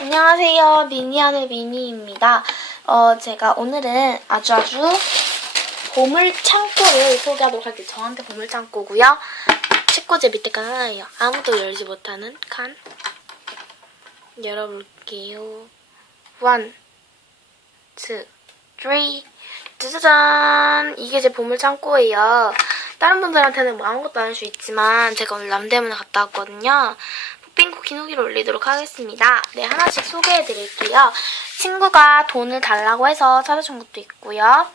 안녕하세요. 미니하늘 미니입니다. 어, 제가 오늘은 아주 아주 보물 창고를 소개하도록 할게요. 저한테 보물 창고고요. 책꽂이 밑에 칸 하나예요. 아무도 열지 못하는 칸. 열어볼게요. 원, 투, 쓰리. 짜자잔! 이게 제 보물 창고예요. 다른 분들한테는 뭐 아무것도 안할수 있지만 제가 오늘 남대문에 갔다 왔거든요. 쿠키 후기를 올리도록 하겠습니다. 네, 하나씩 소개해드릴게요. 친구가 돈을 달라고 해서 찾아준 것도 있고요.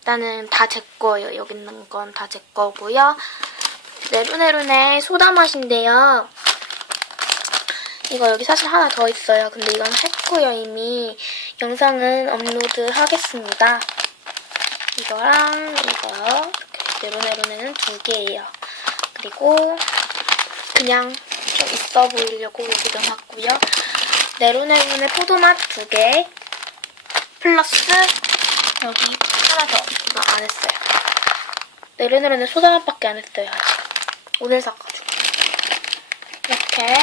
일단은 다 제 거예요. 여기 있는 건 다 제 거고요. 네루네루네 소다 맛인데요. 이거 여기 사실 하나 더 있어요. 근데 이건 했고요, 이미. 영상은 업로드 하겠습니다. 이거랑 이거 이렇게 네로네로네는 두 개예요. 그리고 그냥 좀 있어 보이려고 여기 넣어놨고요. 네로네로네 포도맛 두 개. 플러스 여기 하나 더. 이거 안 했어요. 네로네로네 소다맛밖에 안 했어요. 아직. 오늘 샀가지고. 이렇게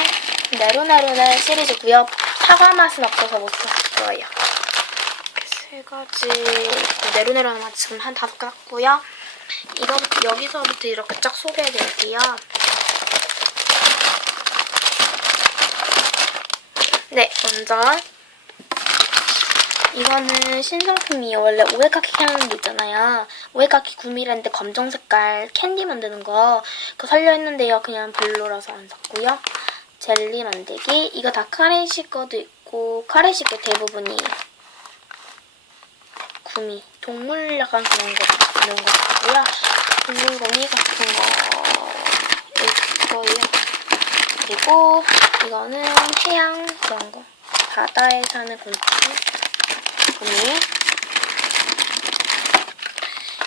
네로네로네 시리즈고요. 사과 맛은 없어서 못 샀을 거예요. 세 가지 네로네로네 맛 지금 한 다섯 개 샀고요. 이거부터 여기서부터 이렇게 쫙 소개해드릴게요. 네, 먼저 이거는 신상품이에요. 원래 오에카키 하는 거 있잖아요. 오에카키 구미라는데 검정 색깔 캔디 만드는 거 그거 살려 했는데요. 그냥 별로라서 안 샀고요. 젤리 만들기 이거 다 카레시 거도 있고 카레시 게 대부분이에요. 구미 동물 약간 그런 거 그런 거 같고요. 동물고미 같은 거 있고요. 그리고 이거는 해양 그런 거 바다에 사는 곤충 구미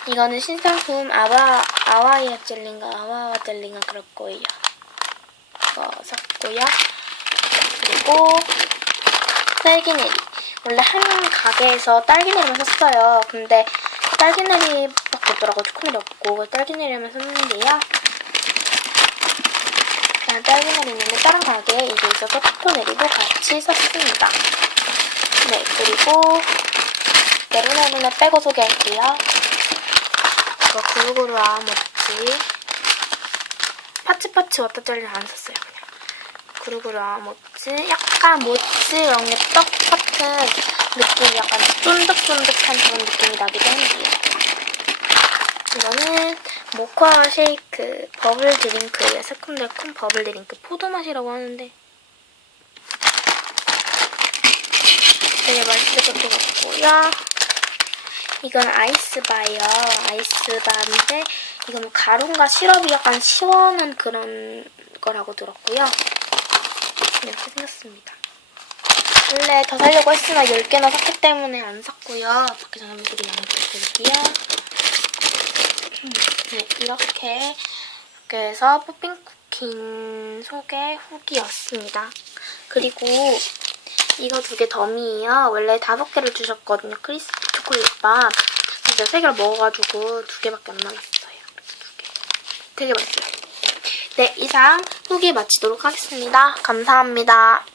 이거는 신상품 아와 아와이아 젤리인가 아와와 젤리인가 그럴 거예요. 이거 샀고요. 그리고 딸기네리 원래 한 가게에서 딸기네리만 샀어요. 근데 딸기네리밖에 없더라고 초코네리 없고 딸기네리만 샀는데요. 딸기네리 있는데 다른 가게에 이게 있어서 초코네리도 같이 샀습니다. 네 그리고 네로네로네 빼고 소개할게요. 이거 구루구루아 모찌 파치파치 워터 젤리 안 샀어요 그냥. 구루구루아 모찌 약간 모찌 이런 게떡 같은 느낌이 약간 쫀득쫀득한 그런 느낌이 나기도 한데요. 이거는 모카 쉐이크 버블 드링크예요. 새콤달콤 버블 드링크 포도 맛이라고 하는데 되게 맛있을 것도 같고요. 이건 아이스바예요. 아이스바인데 이거 뭐 가루인가 시럽이 약간 시원한 그런 거라고 들었고요. 이렇게 생겼습니다. 원래 더 사려고 했으나 10개나 샀기 때문에 안 샀고요. 밖에 사람들이 많이 보여드릴게요. 네, 이렇게 해서 뽀핑 쿠킹 소개 후기였습니다. 그리고 이거 두 개 덤이에요. 원래 다섯 개를 주셨거든요. 크리스피 초콜릿밥. 진짜 세 개를 먹어가지고 두 개밖에 안 남았어요. 두 개. 되게 맛있어요. 네, 이상 후기 마치도록 하겠습니다. 감사합니다.